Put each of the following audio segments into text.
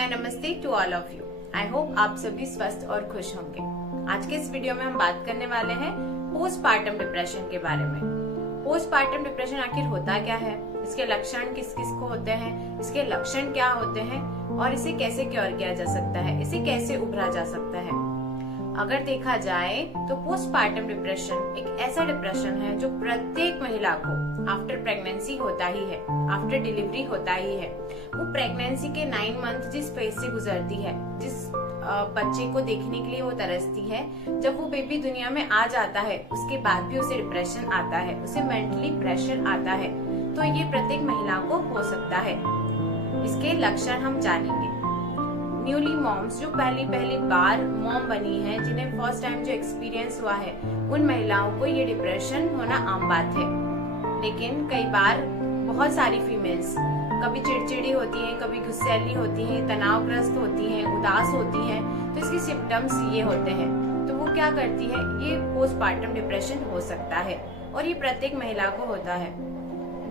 हाय नमस्ते to all of you. I hope आप सभी स्वस्थ और खुश होंगे। आज के इस वीडियो में हम बात करने वाले हैं पोस्टपार्टम डिप्रेशन के बारे में। पोस्टपार्टम डिप्रेशन आखिर होता क्या है, इसके लक्षण किस किस को होते हैं, इसके लक्षण क्या होते हैं और इसे कैसे क्योर किया जा सकता है, इसे कैसे उभरा जा सकता है। अगर देखा जाए तो पोस्टपार्टम डिप्रेशन एक ऐसा डिप्रेशन है जो प्रत्येक महिला को आफ्टर प्रेगनेंसी होता ही है, आफ्टर डिलीवरी होता ही है। वो प्रेगनेंसी के 9 मंथ जिस फेज से गुजरती है, जिस बच्चे को देखने के लिए वो तरसती है, जब वो बेबी दुनिया में आ जाता है उसके बाद भी उसे डिप्रेशन आता है, उसे मेंटली प्रेशर आता है। तो ये प्रत्येक महिला को हो सकता है। इसके लक्षण हम जानेंगे। न्यूली मॉम्स जो पहली बार मॉम बनी है, जिन्हें फर्स्ट टाइम जो एक्सपीरियंस हुआ है, उन महिलाओं को ये डिप्रेशन होना आम बात है। लेकिन कई बार बहुत सारी फीमेल्स कभी चिड़चिड़ी होती हैं, कभी गुस्सैली होती हैं, तनावग्रस्त होती हैं, उदास होती हैं, तो इसके सिम्टम्स ये होते हैं। तो वो क्या करती है, ये पोस्टपार्टम डिप्रेशन हो सकता है और ये प्रत्येक महिला को होता है।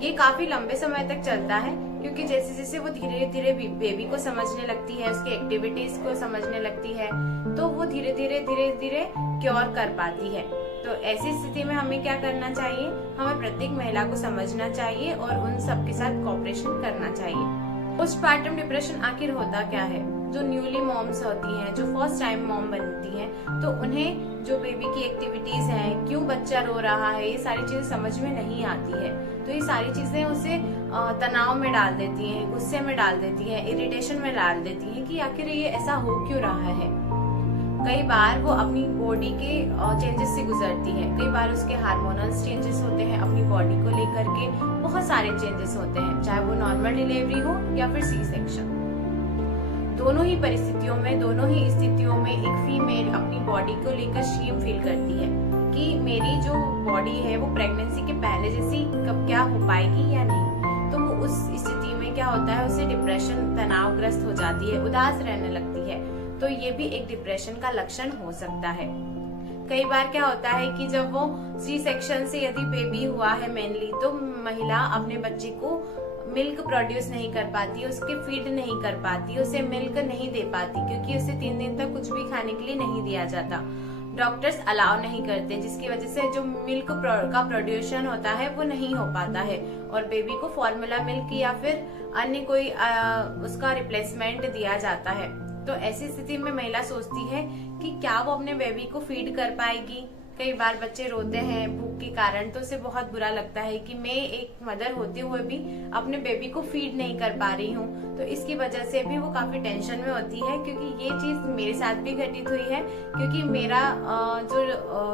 ये काफी लंबे समय तक चलता है, क्योंकि जैसे जैसे वो धीरे धीरे बेबी को समझने लगती है, उसकी एक्टिविटीज को समझने लगती है, तो वो धीरे धीरे क्योर कर पाती है। तो ऐसी स्थिति में हमें क्या करना चाहिए, हमें प्रत्येक महिला को समझना चाहिए और उन सबके साथ कोऑपरेशन करना चाहिए। पोस्टपार्टम डिप्रेशन आखिर होता क्या है? जो न्यूली मॉम्स होती हैं, जो फर्स्ट टाइम मॉम बनती हैं, तो उन्हें जो बेबी की एक्टिविटीज हैं, क्यों बच्चा रो रहा है, ये सारी चीजें समझ में नहीं आती है। तो ये सारी चीजें उसे तनाव में डाल देती हैं, गुस्से में डाल देती हैं, इरिटेशन में डाल देती हैं कि आखिर ये ऐसा हो क्यों रहा है। कई बार वो अपनी बॉडी के चेंजेस से गुजरती है, कई बार उसके हार्मोनल चेंजेस होते हैं, अपनी बॉडी को लेकर के बहुत सारे चेंजेस होते हैं, चाहे वो नॉर्मल डिलीवरी हो या फिर सी सेक्शन। दोनों ही परिस्थितियों में, दोनों ही स्थितियों में एक फीमेल अपनी बॉडी को लेकर शेम फील करती है कि मेरी जो बॉडी है वो प्रेगनेंसी के पहले जैसी कब क्या हो पाएगी या नहीं। तो वो उस स्थिति में क्या होता है, उसे डिप्रेशन, तनावग्रस्त हो जाती है, उदास रहने लगती है। तो ये भी एक डिप्रेशन का लक्षण हो सकता है। कई बार क्या होता है कि जब वो सी सेक्शन से यदि बेबी हुआ है मेनली, तो महिला अपने बच्चे को मिल्क प्रोड्यूस नहीं कर पाती, उसके फीड नहीं कर पाती, उसे मिल्क नहीं दे पाती, क्योंकि उसे 3 दिन तक कुछ भी खाने के लिए नहीं दिया जाता। डॉक्टर्स अलाउ नहीं करते, जिसकी वजह से जो मिल्क का प्रोड्यूशन होता है वो नहीं हो पाता है और बेबी को फॉर्मूला मिल्क या फिर अन्य कोई उसका रिप्लेसमेंट दिया जाता है। तो ऐसी स्थिति में महिला सोचती है कि क्या वो अपने बेबी को फीड कर पाएगी। कई बार बच्चे रोते हैं भूख के कारण, तो उसे बहुत बुरा लगता है कि मैं एक मदर होते हुए भी अपने बेबी को फीड नहीं कर पा रही हूँ। तो इसकी वजह से भी वो काफी टेंशन में होती है, क्योंकि ये चीज मेरे साथ भी घटित हुई है, क्योंकि मेरा जो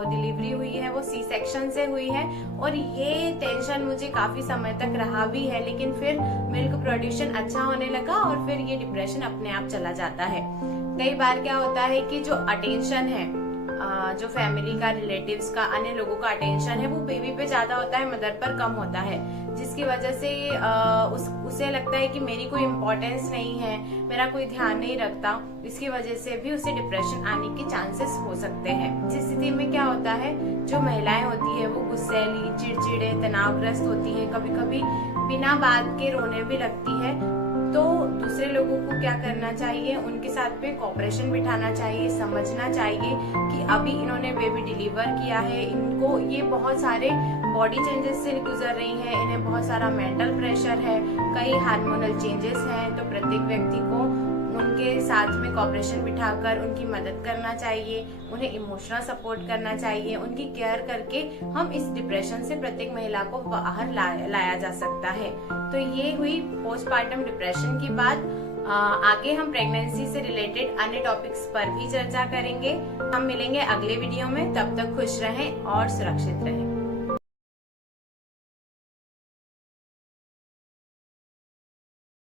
डिलीवरी हुई है वो सी सेक्शन से हुई है और ये टेंशन मुझे काफी समय तक रहा भी है। लेकिन फिर मिल्क प्रोड्यूशन अच्छा होने लगा और फिर ये डिप्रेशन अपने आप चला जाता है। कई बार क्या होता है कि जो अटेंशन है, जो फैमिली का, रिलेटिव्स का, अन्य लोगों का अटेंशन है, वो बेबी पे ज्यादा होता है, मदर पर कम होता है, जिसकी वजह से उसे लगता है कि मेरी कोई इम्पोर्टेंस नहीं है, मेरा कोई ध्यान नहीं रखता। इसकी वजह से भी उसे डिप्रेशन आने के चांसेस हो सकते हैं। इस स्थिति में क्या होता है, जो महिलाएं होती है वो गुस्सैली, चिड़चिड़े, तनावग्रस्त होती है, कभी कभी बिना बात के रोने भी लगती है। तो दूसरे लोगों को क्या करना चाहिए, उनके साथ में कोऑपरेशन बिठाना चाहिए, समझना चाहिए कि अभी इन्होंने बेबी डिलीवर किया है, इनको ये बहुत सारे बॉडी चेंजेस से गुजर रही हैं, इन्हें बहुत सारा मेंटल प्रेशर है, कई हार्मोनल चेंजेस हैं। तो प्रत्येक व्यक्ति को उनके साथ में कोऑपरेशन बिठाकर उनकी मदद करना चाहिए, उन्हें इमोशनल सपोर्ट करना चाहिए, उनकी केयर करके हम इस डिप्रेशन से प्रत्येक महिला को बाहर लाया जा सकता है। तो ये हुई पोस्टपार्टम डिप्रेशन की बात। आगे हम प्रेगनेंसी से रिलेटेड अन्य टॉपिक्स पर भी चर्चा करेंगे। हम मिलेंगे अगले वीडियो में, तब तक खुश रहें और सुरक्षित रहें।